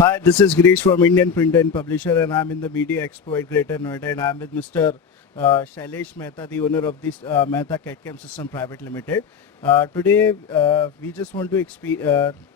Hi, this is Girish from Indian Printer and Publisher, and I'm in the Media Expo at Greater Noida, and I'm with Mr. Shailesh Mehta, the owner of this Mehta CAD/CAM System Private Limited. Today, we just want to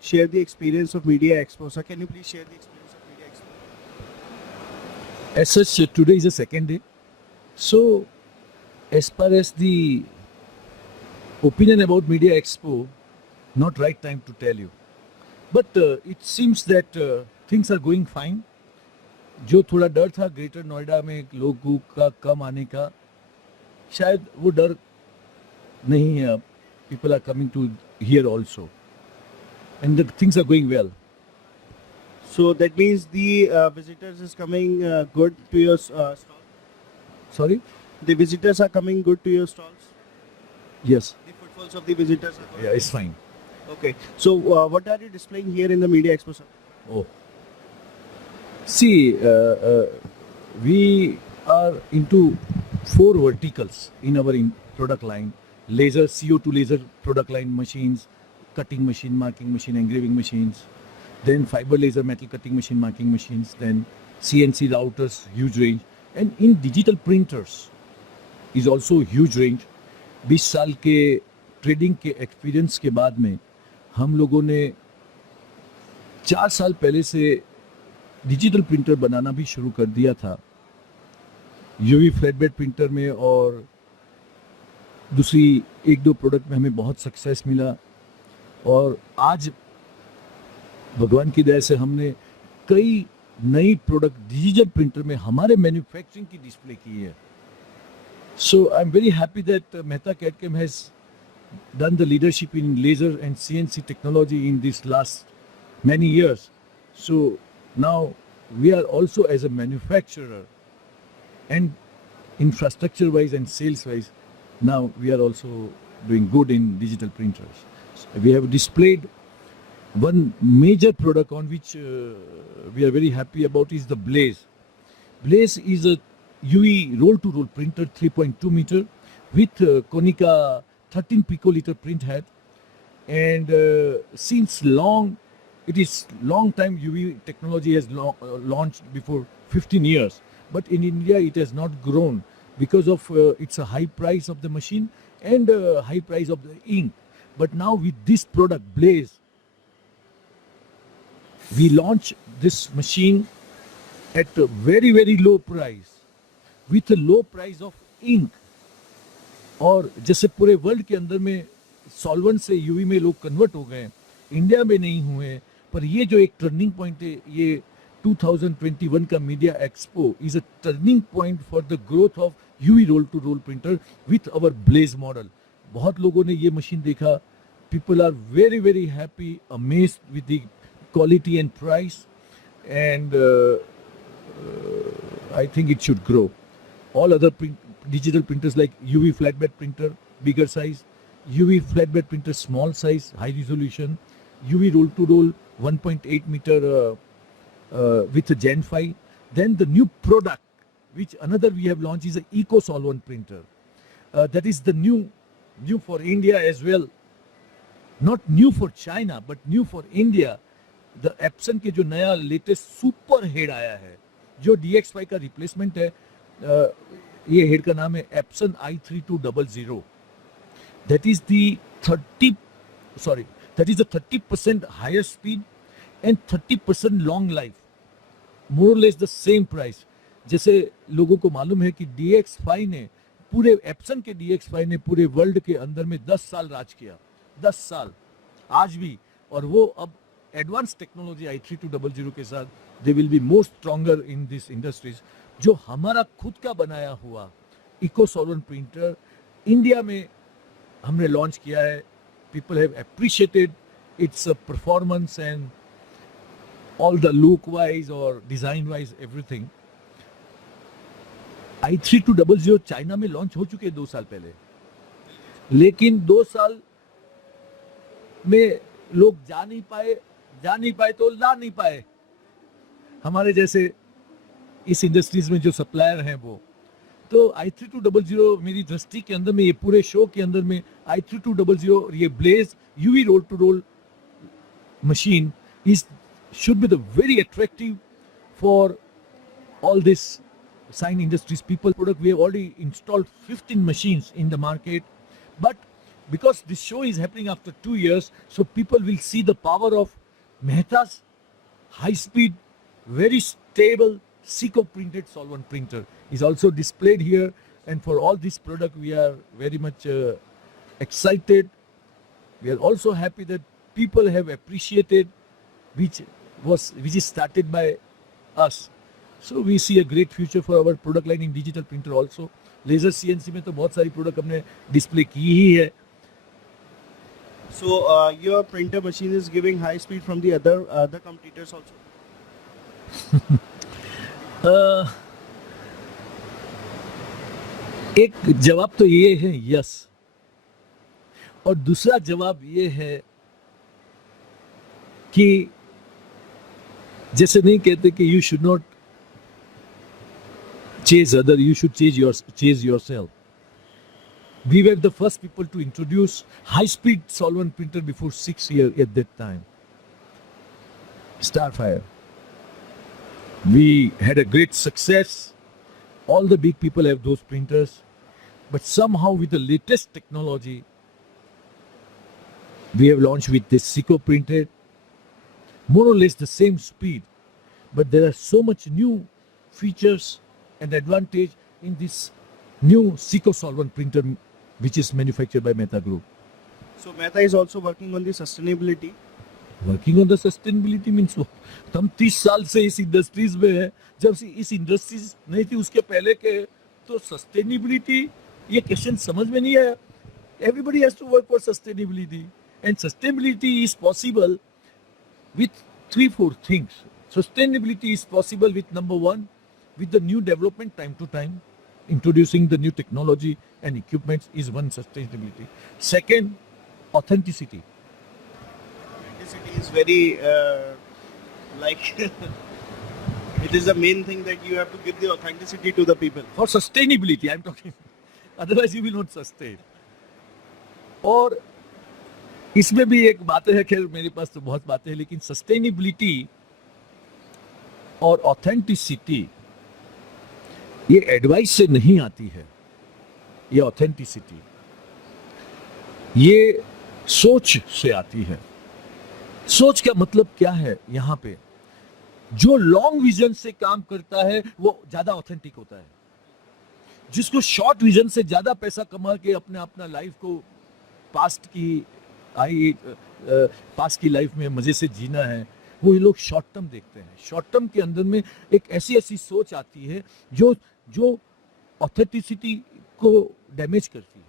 share the experience of Media Expo. So, can you please share the experience of Media Expo? As such, today is the second day. So, as far as the opinion about Media Expo, not right time to tell you. But it seems that things are going fine. जो थोड़ा डर था greater Noida में लोगों का कम आने का, शायद वो डर नहीं है अब. People are coming to here also, and the things are going well. So that means the visitors is coming good to your stall. Sorry? The visitors are coming good to your stalls. Yes. The footfalls of the visitors are good. Yeah, it's fine. Okay. So what are you displaying here in the Media Expo, sir? Oh. See, we are into 4 verticals in our product line. Laser, CO2 laser product line machines, cutting machine, marking machine, engraving machines. Then fiber laser metal cutting machine, marking machines. Then CNC routers, huge range. And in digital printers is also huge range. 20 साल के trading के experience के बाद में हम लोगों ने 4 साल पहले से डिजिटल प्रिंटर बनाना भी शुरू कर दिया था. यूवी फ्लैटबेड प्रिंटर में और दूसरी 1-2 प्रोडक्ट में हमें बहुत सक्सेस मिला. और आज भगवान की दया से हमने कई नई प्रोडक्ट डिजिटल प्रिंटर में हमारे मैन्युफैक्चरिंग की डिस्प्ले की है. So I am very happy that Mehta CAD/CAM has done the leadership in laser and CNC technology in this last many years. So now we are also as a manufacturer and infrastructure wise and sales wise, now we are also doing good in digital printers. So we have displayed one major product on which we are very happy about is the Blaze. Blaze is a UE roll-to-roll printer, 3.2 meter with Konica 13 picoliter print head, and since it is long time UV technology has launched before 15 years, but in India it has not grown because of it's a high price of the machine and high price of the ink. But now with this product Blaze, we launch this machine at a very very low price with a low price of ink. और जैसे पूरे world के अंदर में solvent से UV में लोग convert हो गए, इंडिया में नहीं हुए. पर ये जो एक टर्निंग पॉइंट है, ये 2021 का media expo is a turning point for the growth of UV roll to roll printer with our Blaze model. बहुत लोगों ने ये मशीन देखा. People are very very happy, amazed with the quality and price, and I think it should grow. All other digital printers like UV flatbed printer, bigger size, UV flatbed printer, small size, high resolution, UV roll to roll, 1.8 meter with a Gen 5. Then the new product, which another we have launched, is a Eco Solvent printer. That is the new for India as well. Not new for China, but new for India. The Epson के जो नया latest super head आया है, जो DX5 का replacement है. ये head का नाम है Epson i3200. That is the 30% higher speed and 30% long life. More or less the same price. जैसे लोगों को मालूम है कि DX5 ने पूरे Epson के DX5 ने पूरे वर्ल्ड के अंदर में 10 साल राज किया. 10 साल आज भी. और वो अब एडवांस टेक्नोलॉजी i3200 के साथ they will be more stronger in this industries. जो हमारा खुद का बनाया हुआ इको सॉल्वेंट प्रिंटर इंडिया में हमने लॉन्च किया है. People have appreciated its performance and all the look wise और design wise everything. i3200 China में लॉन्च हो चुके 2 साल पहले, लेकिन 2 साल में लोग जा नहीं पाए तो ला नहीं पाए. हमारे जैसे इस इंडस्ट्रीज में जो सप्लायर हैं वो. तो i3200 मेरी दृष्टि के अंदर में, ये पूरे शो के अंदर में i3200 ये Blaze UV roll to roll machine is should be the very attractive for all this sign industries people product. We have already installed 15 machines in the market, but because this show is happening after 2 years, so people will see the power of Mehta's high speed, very stable Seco printed solvent printer is also displayed here. And for all this product, we are very much excited. We are also happy that people have appreciated, which is started by us. So we see a great future for our product line in digital printer also. Laser CNC में तो बहुत सारी product हमने display की ही है. So your printer machine is giving high speed from the other competitors also. एक जवाब तो ये है यस, और दूसरा जवाब ये है कि जैसे नहीं कहते कि you should not chase other, you should chase yourself. We were the first people to introduce high-speed solvent printer before 6 years at that time. Starfire. We had a great success. All the big people have those printers, but somehow with the latest technology, we have launched with this Seco printed, more or less the same speed, but there are so much new features and advantage in this new Seco solvent printer which is manufactured by Mehta Group. So Mehta is also working on the sustainability. Working on the sustainability means what? हम 30 साल से इस industries में है. जब से इस industries नहीं थी उसके पहले के, तो सस्टेनेबिलिटी ये क्वेश्चन समझ में नहीं आया. Everybody has to work for sustainability, and sustainability is possible with 3-4 things. Sustainability is possible with number one, with the new development time to time, introducing the new technology and equipments is one sustainability. Second, authenticity. Authenticity is very it is the main thing that you have to give the authenticity to the people. For sustainability, I'm talking. Otherwise, you will not sustain. और इसमें भी एक बात है, खैर मेरे पास तो बहुत बातें हैं, लेकिन सस्टेनेबिलिटी और ऑथेंटिसिटी ये एडवाइस से नहीं आती है. ये ऑथेंटिसिटी ये सोच से आती है. सोच का मतलब क्या है? यहाँ पे जो लॉन्ग विजन से काम करता है वो ज्यादा ऑथेंटिक होता है. जिसको शॉर्ट विजन से ज्यादा पैसा कमा के अपना लाइफ को पास्ट की लाइफ में मजे से जीना है, वो ये लोग शॉर्ट टर्म देखते हैं. शॉर्ट टर्म के अंदर में एक ऐसी सोच आती है जो ऑथेंटिसिटी को डैमेज करती है.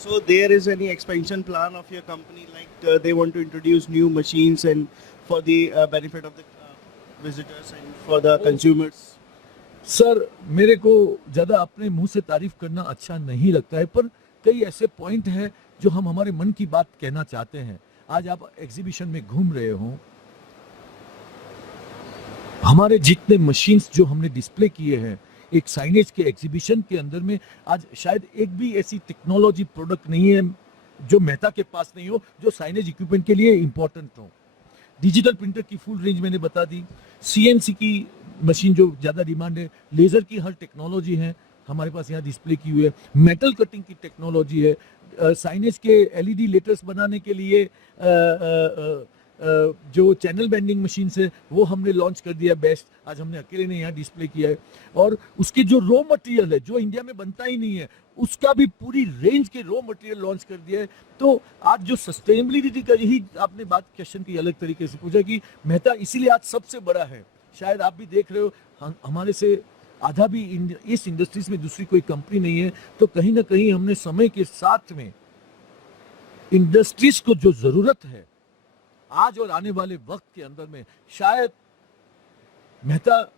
So there is any expansion plan of your company, like they want to introduce new machines and for the benefit of the visitors and for the consumers? Sir, मेरे को ज़्यादा अपने मुंह से तारीफ करना अच्छा नहीं लगता है, पर कई ऐसे पॉइंट हैं जो हम हमारे मन की बात कहना चाहते हैं. आज आप एग्जीबिशन में घूम रहे हो, हमारे जितने मशीन्स जो हमने डिस्प्ले किए हैं एक साइनेज के एग्जीबिशन के अंदर में, आज शायद एक भी ऐसी टेक्नोलॉजी प्रोडक्ट नहीं है जो मेहता के पास नहीं हो, जो साइनेज इक्विपमेंट के लिए इंपॉर्टेंट हो. डिजिटल प्रिंटर की फुल रेंज मैंने बता दी. CNC की मशीन जो ज़्यादा डिमांड है, लेज़र की हर टेक्नोलॉजी है हमारे पास यहाँ डिस्प्ले की हुई है. मेटल कटिंग की टेक्नोलॉजी है. साइनेज के LED लेटर्स बनाने के लिए जो चैनल बेंडिंग मशीन है वो हमने लॉन्च कर दिया बेस्ट. आज हमने अकेले ने यहाँ डिस्प्ले किया है. और उसके जो रॉ मटेरियल है जो इंडिया में बनता ही नहीं है, उसका भी पूरी रेंज के रॉ मटेरियल लॉन्च कर दिया है. तो आज जो सस्टेनेबिलिटी का, यही आपने बात क्वेश्चन की अलग तरीके से पूछा कि मेहता इसीलिए आज सबसे बड़ा है. शायद आप भी देख रहे हो, हमारे से आधा भी इस इंडस्ट्रीज में दूसरी कोई कंपनी नहीं है. तो कहीं ना कहीं हमने समय के साथ में इंडस्ट्रीज को जो जरूरत है आज और आने वाले वक्त के अंदर में, शायद मेहता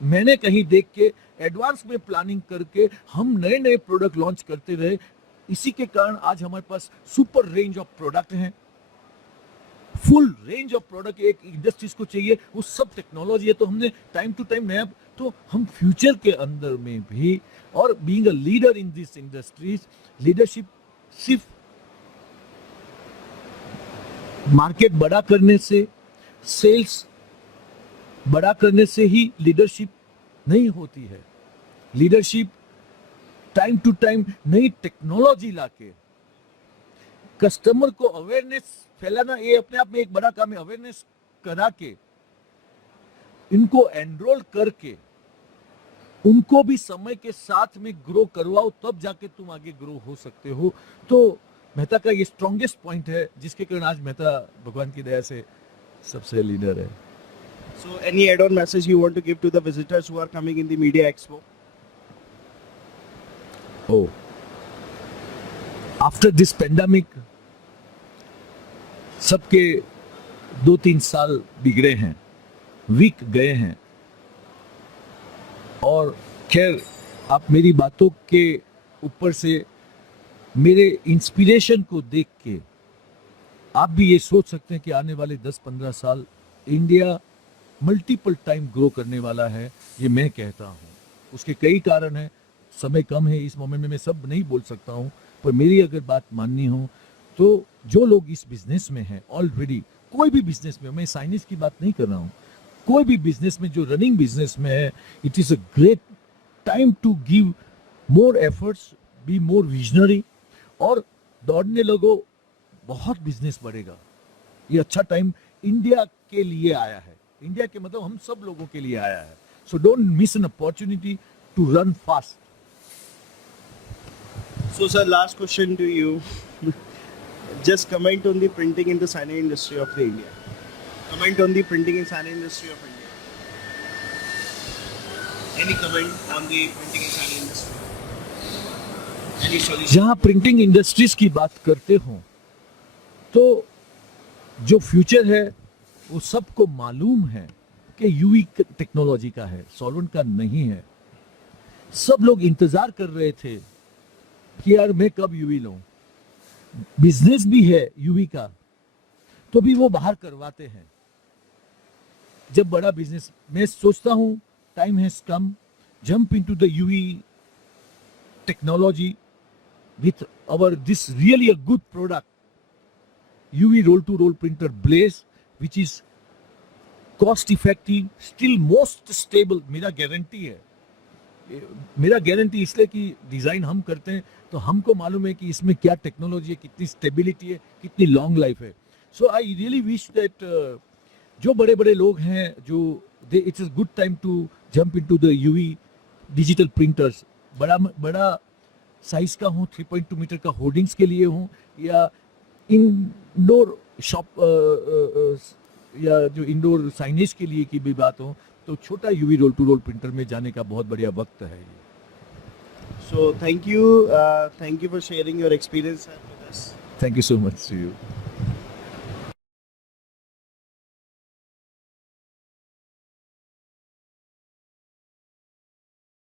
मैंने कहीं देख के एडवांस में प्लानिंग करके हम नए प्रोडक्ट लॉन्च करते रहे. इसी के कारण आज हमारे पास सुपर रेंज ऑफ प्रोडक्ट हैं. फुल रेंज ऑफ प्रोडक्ट एक इंडस्ट्रीज को चाहिए, वो सब टेक्नोलॉजी है. तो हमने टाइम टू टाइम नया, तो हम फ्यूचर के अंदर में भी, और being a leader in this industries, leadership सिर्फ मार्केट बड़ा करने से, सेल्स बड़ा करने से ही लीडरशिप नहीं होती है। लीडरशिप टाइम टू टाइम नई टेक्नोलॉजी लाके कस्टमर को अवेयरनेस फैलाना, ये अपने आप में एक बड़ा काम है। अवेयरनेस करा के इनको एनरोल करके उनको भी समय के साथ में ग्रो करवाओ, तब जाके तुम आगे ग्रो हो सकते हो। तो मेहता का ये स्ट्रॉन्गेस्ट पॉइंट है, जिसके कारण आज मेहता भगवान की दया से सबसे लीडर है। So any add-on message you want to give to the visitors who are coming in the Media Expo? Oh, after this pandemic, सबके 2-3 साल बिगड़े हैं, वीक गए हैं, और खैर आप मेरी बातों के ऊपर से मेरे इंस्पिरेशन को देख के आप भी ये सोच सकते हैं कि आने वाले 10-15 साल इंडिया मल्टीपल टाइम ग्रो करने वाला है। ये मैं कहता हूँ, उसके कई कारण हैं, समय कम है इस मोमेंट में, मैं सब नहीं बोल सकता हूँ, पर मेरी अगर बात माननी हो तो जो लोग इस बिजनेस में हैं ऑलरेडी, कोई भी बिजनेस में, मैं साइनेज की बात नहीं कर रहा हूँ, कोई भी बिजनेस में जो रनिंग बिजनेस में है, it is a great time to give more efforts, be more visionary, और दौड़ने लगो, बहुत बिजनेस बढ़ेगा। ये अच्छा टाइम इंडिया के लिए आया है, इंडिया के मतलब हम सब लोगों के लिए आया है। So don't miss an opportunity to run fast. So sir, last question to you. Just comment on the printing and the signage industry of the India. Comment on the printing and signage industry of India. Any comment on the printing and signage industry? Any solution? जहां printing industries की बात करते हो तो जो future है वो सबको मालूम है कि यूवी टेक्नोलॉजी का है, सॉल्वेंट का नहीं है। सब लोग इंतजार कर रहे थे कि यार मैं कब यूवी लूं। बिजनेस भी है यूवी का, तो भी वो बाहर करवाते हैं। जब बड़ा बिजनेस, मैं सोचता हूं time has come, jump into the UV technology with our this really a good product, UV roll to roll printer Blaze, which is cost effective, still most stable। मेरा गारंटी है, मेरा गारंटी इसलिए कि design हम करते हैं तो हमको मालूम है कि इसमें क्या टेक्नोलॉजी है, कितनी स्टेबिलिटी है, कितनी लॉन्ग लाइफ है। So I really wish that जो बड़े बड़े लोग हैं, जो it's a good time to jump into the UV digital printers. बड़ा साइज का हो, 3.2 मीटर का होर्डिंग्स के लिए हो, या इंडोर शॉप या जो इंडोर साइनेज के लिए की भी बात हो, तो छोटा UV roll to roll printer में जाने का बहुत बढ़िया वक्त है ये। So thank you for sharing your experience with us. Thank you so much to you.